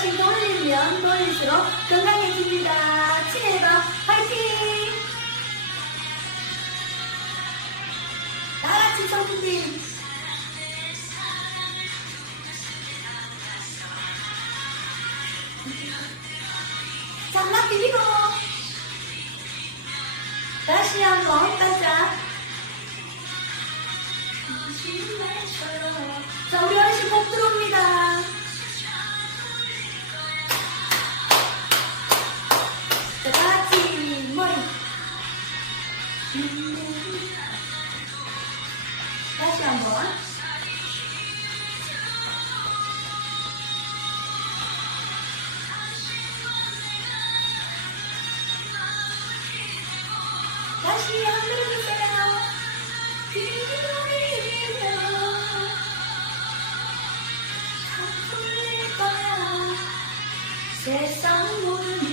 번씩 돌리면 돌릴수록 건강해집니다. 치매가 파이팅! 다같이 성분님 장난 비비고 다시 한번 반짝. 자, 우리 어르신 복 들어옵니다. 자, 다같이 머리. 다시 한번. 다시 한번 해주세요. 기다리며 다 풀릴 거야. 세상 모든